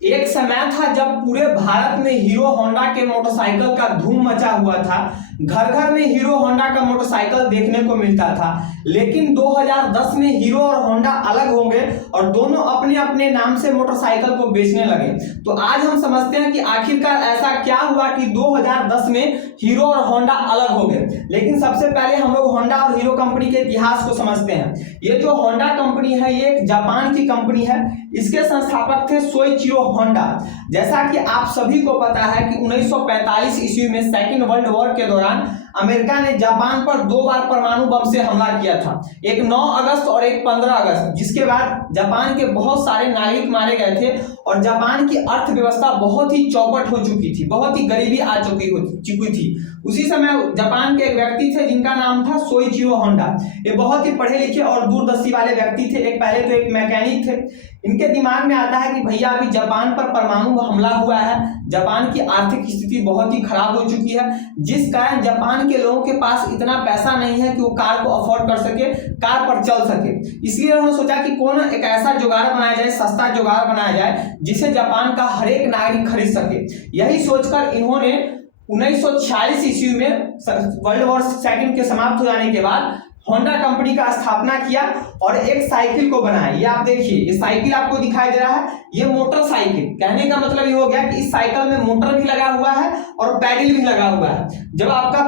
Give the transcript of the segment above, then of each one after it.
एक समय था जब पूरे भारत में हीरो होंडा के मोटरसाइकिल का धूम मचा हुआ था। घर घर में हीरो होंडा का मोटरसाइकिल देखने को मिलता था। लेकिन 2010 में हीरो और होंडा अलग हो गए और दोनों अपने अपने नाम से मोटरसाइकिल को बेचने लगे। तो आज हम समझते हैं कि आखिरकार ऐसा क्या हुआ कि 2010 में हीरो और होंडा अलग हो गए। लेकिन सबसे पहले हम लोग होंडा और हीरो कंपनी के इतिहास को समझते हैं। ये जो होंडा कंपनी है ये एक जापान की कंपनी है। इसके संस्थापक थे सोइचिरो होंडा। जैसा कि आप सभी को पता है कि 1945 ईस्वी में सेकेंड वर्ल्ड वॉर के दौरान अमेरिका ने जापान पर 2 बार परमाणु बम से हमला किया था, एक 9 अगस्त और एक 15 अगस्त, जिसके बाद जापान के बहुत सारे नागरिक मारे गए थे और जापान की अर्थव्यवस्था बहुत ही चौपट हो चुकी थी, बहुत ही गरीबी आ चुकी थी। उसी समय जापान के एक व्यक्ति थे जिनका नाम था सोइचिरो होंडा। ये बहुत ही पढ़े लिखे और दूरदर्शी वाले व्यक्ति थे। एक पहले तो एक मैकेनिक थे। इनके दिमाग में आता है कि भैया अभी जापान पर परमाणु हमला हुआ है, जापान की आर्थिक स्थिति बहुत ही खराब हो चुकी है, जिस कारण जापान के लोगों के पास इतना पैसा नहीं है कि वो कार को अफोर्ड कर सके, कार पर चल सके। इसलिए उन्होंने सोचा कि कौन एक ऐसा जुगाड़ बनाया जाए, सस्ता जुगाड़ बनाया जाए जिसे जापान का हर एक नागरिक खरीद सके। यही सोचकर इन्होंने 1946 ईस्वी में वर्ल्ड वॉर सेकंड के समाप्त हो जाने के बाद होंडा कंपनी का स्थापना किया और एक साइकिल को बनाया। ये आप देखिए, ये साइकिल आपको दिखाई दे रहा है, ये मोटरसाइकिल। कहने का मतलब ये हो गया कि इस साइकिल में मोटर भी लगा हुआ है और पैडल भी लगा हुआ है। जब आपका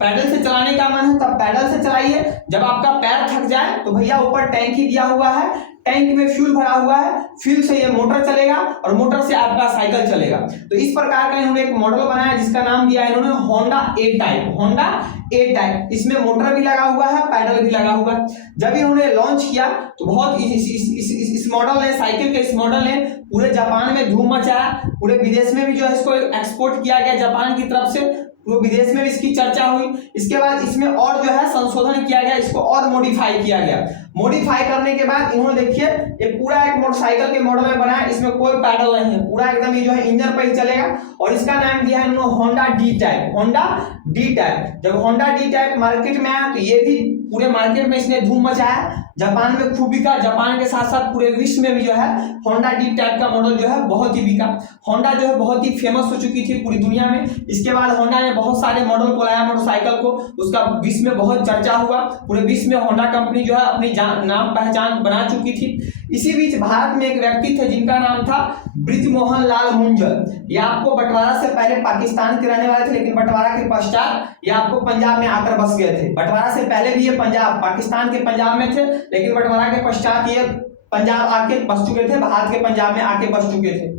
पैडल से चलाने का मन है तब पैडल से चलाइए, जब आपका पैर थक जाए तो भैया ऊपर टैंकी दिया हुआ है, टैंक में फ्यूल भरा हुआ है, फ्यूल से ये मोटर चलेगा और मोटर से आपका साइकिल चलेगा। तो इस प्रकार का इन्होंने एक मॉडल बनाया जिसका नाम दिया इन्होंने होंडा ए टाइप। होंडा ए टाइप, इसमें मोटर भी लगा हुआ है, पैडल भी लगा हुआ है। जब इन्होंने लॉन्च किया तो बहुत इस मॉडल ने, साइकिल के इस मॉडल ने पूरे जापान में धूम मचाया। पूरे विदेश में भी जो है इसको एक्सपोर्ट किया गया जापान की तरफ से, पूरे विदेश में भी इसकी चर्चा हुई। इसके बाद इसमें और जो है संशोधन किया गया, इसको और मॉडिफाई किया गया। मॉडिफाई करने के बाद इन्होंने देखिए ये पूरा एक मोटरसाइकिल के मॉडल में बनाया। इसमें कोई पैडल नहीं है, पूरा एकदम ये जो है इंजन पर ही चलेगा और इसका नाम दिया है इन्होंने Honda D type. Honda D type. जब होंडा डी टाइप मार्केट में आया तो ये भी पूरे मार्केट में इसने धूम मचाया, जापान में खूब बिका। जापान के साथ साथ पूरे विश्व में भी जो है होंडा डी टाइप का मॉडल जो है बहुत ही बिका। होंडा जो है बहुत ही फेमस हो चुकी थी पूरी दुनिया में। इसके बाद होंडा ने बहुत सारे मॉडल को लाया मोटरसाइकिल को, उसका विश्व में बहुत चर्चा हुआ। पूरे विश्व में होंडा कंपनी जो है अपनी नाम पहचान बना चुकी थी। इसी बीच भारत में एक व्यक्ति थे जिनका नाम था बृजमोहन लाल मुंजल। ये आपको बंटवारा से पहले पाकिस्तान के रहने वाले थे, लेकिन बंटवारा के पश्चात ये आपको पंजाब में आकर बस गए थे। बंटवारा से पहले भी ये पंजाब, पाकिस्तान के पंजाब में थे, लेकिन बंटवारा के पश्चात ये पंजाब आके बस चुके थे, भारत के पंजाब में आके बस चुके थे।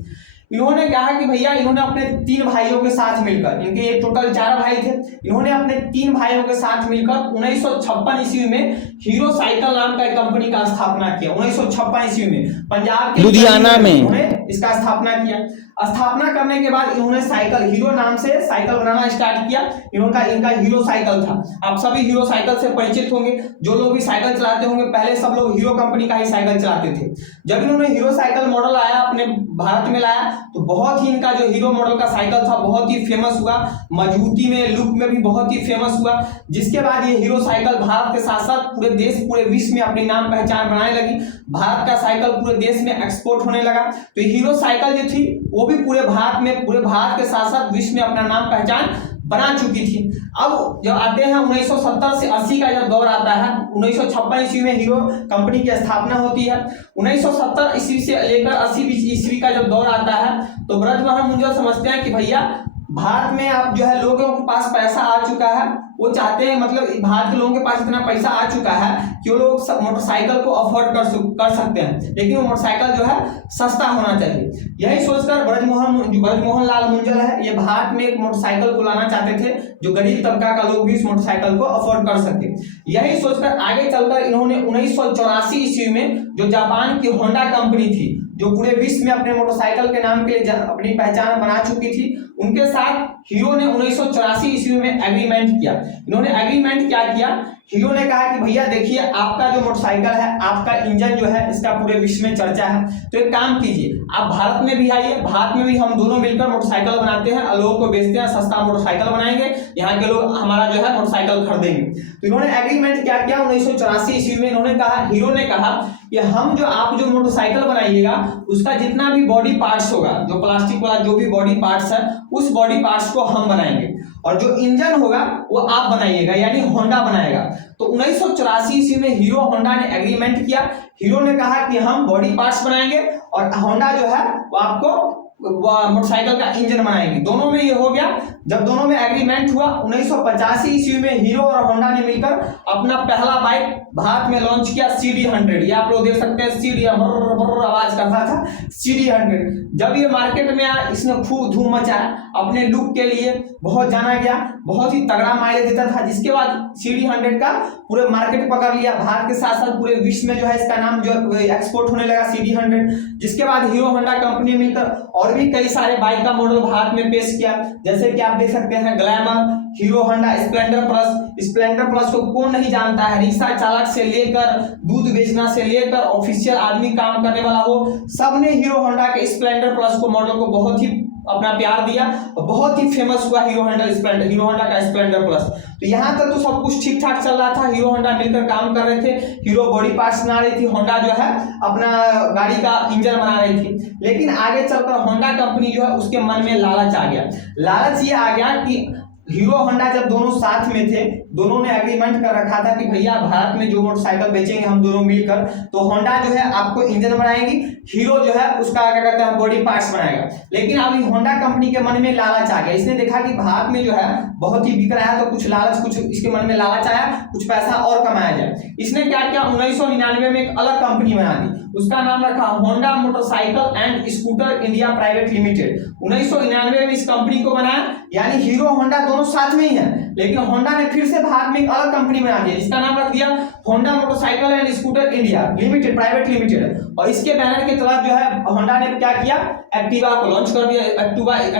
इन्होंने कहा कि भैया इन्होंने अपने 3 भाइयों के साथ मिलकर, इनके ये टोटल 4 भाई थे, इन्होंने अपने 3 भाइयों के साथ मिलकर 1956 ईस्वी में हीरो साइकिल नाम का एक कंपनी का स्थापना किया। 1956 ईस्वी में पंजाब के लुधियाना में इन्होंने इसका स्थापना किया। स्थापना करने के बाद इन्होंने साइकिल हीरो नाम से साइकिल बनाना स्टार्ट किया। इनका हीरो साइकिल था। आप सभी हीरो साइकिल से परिचित होंगे, जो लोग भी साइकिल चलाते होंगे पहले सब लोग हीरो कंपनी का ही साइकिल चलाते थे। जब इन्होंने हीरो साइकिल मॉडल आया अपने भारत में लाया तो बहुत ही इनका जो हीरो मॉडल का साइकिल था बहुत ही फेमस हुआ, मजबूती में, लुक में भी बहुत ही फेमस हुआ। जिसके बाद ये हीरो साइकिल भारत के साथ साथ पूरे देश, पूरे विश्व में अपनी नाम पहचान बनाने लगी। भारत का साइकिल पूरे देश में एक्सपोर्ट होने लगा। तो हीरो साइकिल जो थी वो भी पूरे भारत में, पूरे भारत के साथ साथ विश्व में अपना नाम पहचान बना चुकी थी। अब जब आते हैं 1970 से 80 का जब दौर आता है, 1956 ईस्वी में हीरो कंपनी की स्थापना होती है। 1970 ईस्वी से लेकर 80 ईस्वी का जब दौर आता है तो बृजमोहन मुंजल समझते हैं कि भैया भारत में अब जो है लोगों के पास पैसा आ चुका है, वो चाहते हैं, मतलब भारत के लोगों के पास इतना पैसा आ चुका है कि वो लोग मोटरसाइकिल को अफोर्ड कर सकते हैं, लेकिन वो मोटरसाइकिल जो है सस्ता होना चाहिए। यही सोचकर बृजमोहन लाल मुंजल है, ये भारत में एक मोटरसाइकिल को लाना चाहते थे जो गरीब तबका का लोग भी इस मोटरसाइकिल को अफोर्ड कर सके। यही सोचकर आगे चलकर इन्होंने 1984 ईस्वी में जो जापान की होंडा कंपनी थी, जो पूरे विश्व में अपने मोटरसाइकिल के नाम के लिए अपनी पहचान बना चुकी थी, उनके साथ हीरो ने 1984 ईस्वी में एग्रीमेंट किया। इन्होंने एग्रीमेंट क्या किया, हीरो ने कहा कि भैया देखिए आपका जो मोटरसाइकिल है, आपका इंजन जो है, इसका पूरे विश्व में चर्चा है, तो एक काम कीजिए आप भारत में भी आइए, भारत में भी हम दोनों मिलकर मोटरसाइकिल बनाते हैं, लोगों को बेचते हैं, सस्ता मोटरसाइकिल बनाएंगे, यहाँ के लोग हमारा जो है मोटरसाइकिल खरीदेंगे। तो इन्होंने एग्रीमेंट क्या किया 1984 ईस्वी में, इन्होंने कहा, हीरो ने कहा कि हम जो आप जो मोटरसाइकिल बनाइएगा उसका जितना भी बॉडी पार्ट्स होगा, जो प्लास्टिक वाला जो भी बॉडी पार्ट्स है उस बॉडी पार्ट्स को हम बनाएंगे और जो इंजन होगा वो आप बनाइएगा, यानी होंडा बनाएगा। तो 1984 ईस्वी में हीरो होंडा ने एग्रीमेंट किया। हीरो ने कहा कि हम बॉडी पार्ट्स बनाएंगे और होंडा जो है वो आपको मोटरसाइकिल का इंजन बनाएंगे। दोनों में ये हो गया। जब दोनों में एग्रीमेंट हुआ 1985 ईस्वी में हीरो और होंडा ने मिलकर अपना पहला बाइक भारत में लॉन्च किया, CD100। ये आप लोग देख सकते हैं, सीडी आवाज करता था, CD100। जब ये मार्केट में आया इसने खूब धूम मचाया, अपने लुक के लिए बहुत जाना गया, बहुत ही तगड़ा माइलेज देता था। जिसके बाद CD100 का पूरे मार्केट पकड़ लिया, भारत के साथ साथ पूरे विश्व में जो है इसका नाम जो एक्सपोर्ट होने लगा CD100। जिसके बाद हीरो होंडा कंपनी मिलकर और भी कई सारे बाइक का मॉडल भारत में पेश किया, जैसे कि आप देख सकते हैं glamour, hero Honda Splendor plus. Splendor plus को कौन नहीं जानता है, रिक्शा चालक से लेकर दूध बेचना से लेकर ऑफिशियल आदमी काम करने वाला हो, सबने हीरो होंडा के स्प्लेंडर प्लस को मॉडल को बहुत ही अपना प्यार दिया और बहुत ही फेमस हुआ हीरो होंडा का स्प्लेंडर प्लस। तो यहाँ तक तो सब कुछ ठीक ठाक चल रहा था, हीरो होंडा मिलकर काम कर रहे थे, हीरो बॉडी पार्ट्स बना रही थी, होंडा जो है अपना गाड़ी का इंजन बना रही थी। लेकिन आगे चलकर होंडा कंपनी जो है उसके मन में लालच आ गया। लालच ये आ गया कि हीरो होंडा जब दोनों साथ में थे, दोनों ने एग्रीमेंट कर रखा था कि भैया भारत में जो मोटरसाइकिल बेचेंगे हम दोनों मिलकर, तो होंडा जो है आपको इंजन बनाएगी, हीरो जो है उसका क्या कहते हैं बॉडी पार्ट्स बनाएगा। लेकिन अभी होंडा कंपनी के मन में लालच आ गया। इसने देखा कि भारत में जो है बहुत ही बिक रहा है, तो कुछ लालच, कुछ इसके मन में लालच आया, कुछ पैसा और कमाया जाए। इसने क्या किया, 1999 में एक अलग कंपनी बना दी, उसका नाम रखा Honda motorcycle and scooter India private limited. 1999 में इस कंपनी को बनाया, यानी हीरो होंडा दोनों साथ में ही है, लेकिन होंडा ने फिर से भारत में एक अलग कंपनी बना दी, जिसका नाम रख दिया Honda motorcycle and scooter India limited private limited. और इसके बैनर के तहत जो है होंडा ने क्या किया, एक्टिवा को लॉन्च कर दिया,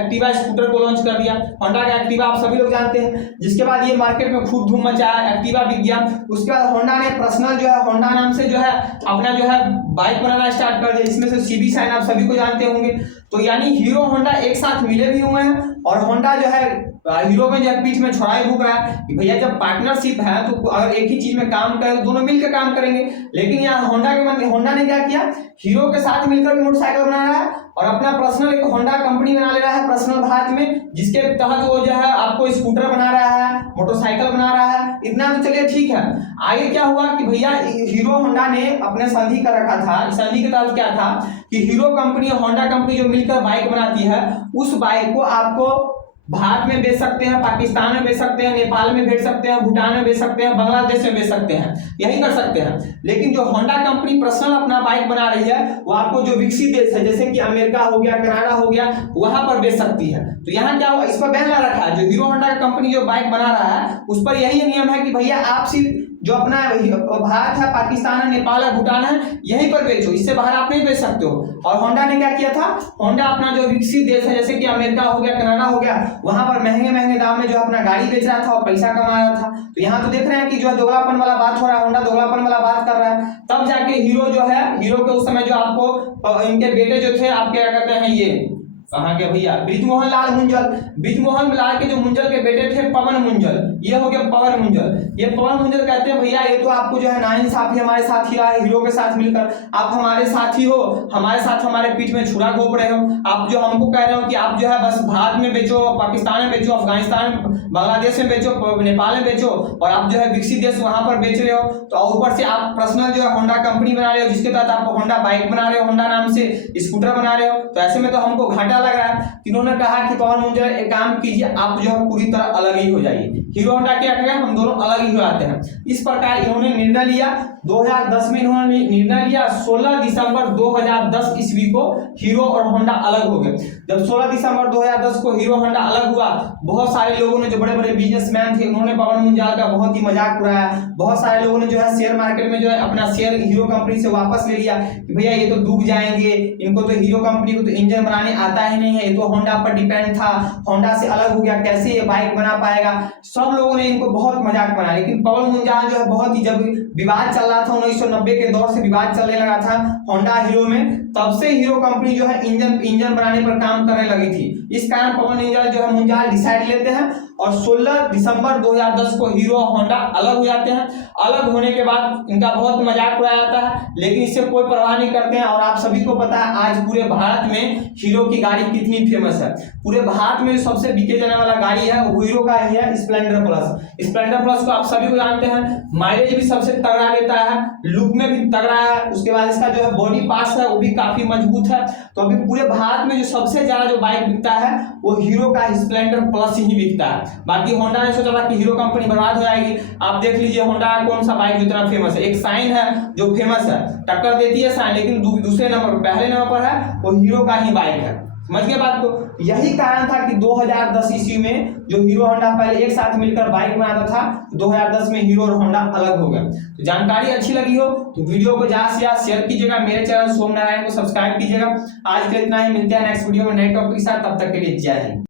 एक्टिवा स्कूटर को लॉन्च कर दिया। होंडा का एक्टिवा आप सभी लोग जानते हैं। जिसके बाद ये मार्केट में खूब धूम मचाया, एक्टिवा बिक गया। उसके बाद होंडा ने पर्सनल जो है होंडा नाम से जो है अपना जो है बाइक बनाना स्टार्ट कर दिया, जिसमें से CB साइन आप सभी को जानते होंगे। तो यानी हीरो होंडा एक साथ मिले भी हुए हैं और होंडा जो है हीरो में जब बीच में छोड़ाई भूख रहा है कि भैया जब पार्टनरशिप है तो अगर एक ही चीज में काम करें तो दोनों मिलकर काम करेंगे। लेकिन यहाँ होंडा ने क्या किया, हीरो के साथ मिलकर भी मोटरसाइकिल बना रहा है और अपना पर्सनल एक होंडा कंपनी बना ले रहा है पर्सनल भारत में, जिसके तहत वो जो है आपको स्कूटर बना रहा है, मोटरसाइकिल बना रहा है। इतना तो चलिए ठीक है। आगे क्या हुआ कि भैया हीरो होंडा ने अपने संधि कर रखा था। संधि के तहत क्या था कि हीरो कंपनी और होंडा कंपनी जो मिलकर बाइक बनाती है, उस बाइक को आपको भारत में बेच सकते हैं, पाकिस्तान में बेच सकते हैं, नेपाल में बेच सकते हैं, भूटान में बेच सकते हैं, बांग्लादेश में बेच सकते हैं, यही कर सकते हैं। लेकिन जो होंडा कंपनी पर्सनल अपना बाइक बना रही है वो आपको जो विकसित देश है जैसे कि अमेरिका हो गया, कनाडा हो गया, वहां पर बेच सकती है। तो यहाँ क्या हुआ, इस पर बैन लगा रखा है। जो हीरो होंडा कंपनी जो बाइक बना रहा है उस पर यही नियम है कि भैया आप सिर्फ जो अपना भारत है, पाकिस्तान है, नेपाल है, भूटान है, यहीं पर बेचो, इससे बाहर आप नहीं बेच सकते हो। और होंडा ने क्या किया था, होंडा अपना जो विकसित देश है जैसे कि अमेरिका हो गया, कनाडा हो गया, वहां पर महंगे दाम में जो अपना गाड़ी बेच रहा था और पैसा कमा रहा था। तो यहाँ तो देख रहे हैं कि जो दोगलापन वाला बात हो रहा है, होंडा दोगलापन वाला बात कर रहा है। तब जाके हीरो जो है, हीरो के उस समय जो आपको इनके बेटे जो थे आपके क्या कहते हैं, ये कहाँ के भैया, ब्रिजमोहन लाल मुंजल, ब्रिजमोहन लाल के जो मुंजल के बेटे थे पवन मुंजल, ये हो गया पवन मुंजल। ये पवन मुंजल कहते हैं भैया ये तो आपको जो है नाइंसाफी हमारे साथ ही रहा है, हीरो के साथ मिलकर आप हमारे साथी हो, हमारे साथ हमारे पीठ में छुरा घोंप रहे हो। आप जो हमको कह रहे हो कि आप जो है बस भारत में बेचो, पाकिस्तान में बेचो, अफगानिस्तान बांग्लादेश में बेचो, नेपाल में बेचो, और आप जो है विकसित देश वहां पर बेच रहे हो। तो ऊपर से आप पर्सनल जो है होंडा कंपनी बना रहे हो, जिसके तहत आप होंडा बाइक बना रहे हो, होंडा नाम से स्कूटर बना रहे हो। तो ऐसे में तो हमको घाटा लग रहा है। इन्होंने कहा कि पवन मुंजल एक काम कीजिए, आप जो है पूरी तरह अलग ही हो जाइए, हीरो होंडा क्या करेगा, हम दोनों अलग ही हो जाते हैं। इस प्रकार इन्होंने निर्णय लिया। 2010 में इन्होंने निर्णय लिया। 16 दिसंबर 2010 ईस्वी को हीरो और होंडा अलग हो गए। जब 16 दिसंबर 2010 को हीरो होंडा अलग हुआ, बहुत सारे लोगों ने, जो बड़े बड़े बिजनेसमैन थे, उन्होंने पवन मुंजाल का बहुत ही मजाक उड़ाया। बहुत सारे लोगों ने जो है शेयर मार्केट में जो है अपना शेयर हीरो कंपनी से वापस ले लिया कि भैया ये तो डूब जाएंगे, इनको तो हीरो कंपनी को तो इंजन बनाने आता ही नहीं है, ये तो होंडा पर डिपेंड था, होंडा से अलग हो गया, कैसे ये बाइक बना पाएगा। सब लोगों ने इनको बहुत मजाक बनाया। लेकिन पवन मुंजाल जो है बहुत ही, जब विवाद चल रहा था 1990 के दौर से विवाद चलने लगा था होंडा हीरो में, तब से हीरो कंपनी जो है इंजन बनाने पर काम करने लगी थी। इस कारण पवन इंजन जो है मुंजाल डिसाइड लेते हैं और 16 दिसंबर 2010 को हीरो होंडा अलग हो जाते हैं। अलग होने के बाद इनका बहुत मजाक उड़ाया जाता है, लेकिन इससे कोई परवाह नहीं करते हैं। और आप सभी को पता है आज पूरे भारत में हीरो की गाड़ी कितनी फेमस है। पूरे भारत में जो सबसे बिके जाने वाला गाड़ी है वो हीरो का ही है, स्प्लेंडर प्लस। स्प्लेंडर प्लस को आप सभी को जानते हैं, माइलेज भी सबसे तगड़ा देता है, लुक में भी तगड़ा है, उसके बाद इसका जो है बॉडी पार्ट्स है वो भी काफी मजबूत है। तो अभी पूरे भारत में जो सबसे ज्यादा जो बाइक बिकता है वो हीरो का स्प्लेंडर प्लस ही बिकता है। बाकी होंडा ने सोचा था कि हीरो कंपनी बर्बाद हो जाएगी। आप देख लीजिए होंडा का कौन सा बाइक जितना फेमस है, एक शाइन है जो फेमस है, टक्कर देती है शाइन, लेकिन दूसरे नंबर पहले नंबर पर है वो हीरो का ही बाइक है। समझ गए बात को। यही कारण था कि 2010 ईस्वी में जो हीरो होंडा पहले एक साथ मिलकर बाइक बनाता था, 2010 में हीरो और होंडा अलग हो गए। तो जानकारी अच्छी लगी हो तो वीडियो को ज्यादा से ज्यादा शेयर कीजिएगा, मेरे चैनल सोम नारायण को सब्सक्राइब कीजिएगा। आज के इतना ही, मिलते हैं नेक्स्ट वीडियो में नए टॉपिक के साथ, तब तक के लिए जय हिंद।